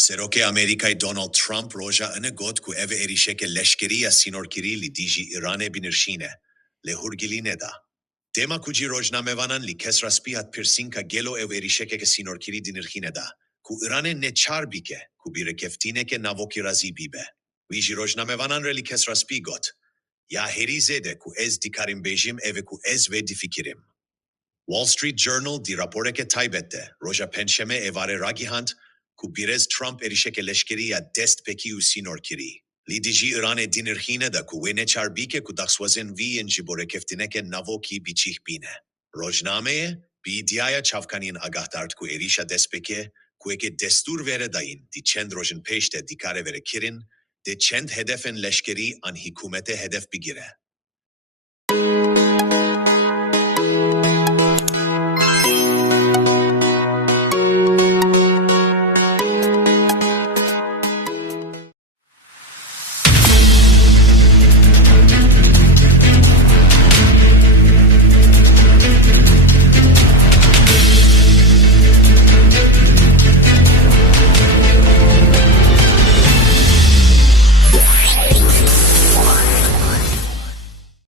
Serokê Amerîkayê Donald Trump roja ene got ku ev êrîşeke leşkerî ya sînorkirî li dijî Îranê binirxîn e. Lê hûrgilî neda. Dema ku cî rojnamevanan li kesra spî hat pirsên ka gelo ev êrîşekeke sînorkirî dinirxîn da. Ku Îranê ne çar bike ku bîrekeftineke navokî razî bîbe. Wî jî rojnamevanan re li kesra spî got. Ya herî zêde ku ez dikarim bêjim evê ku ez vê difikirim. Wall Street Journal di raporeke taybet de roja pençeme evare ragihand ku BiLez Trump êrîşeke leşkerî ya dest pekî û sînorkirî. Li dijî Îranê dinirxîn e da ku wê neçarbîke ku daxwazên vîyên ji bo rekeftineke navokî biçîx bîne. Rojnameyê bi îdyaya çavkaniyên agahdart ku êrîşa destpêkê ku eke destûr vere dayîn di çend rojin pêş de dikare vere kirin, de çend hedefên leşkerî an hikûmete hedef bigire.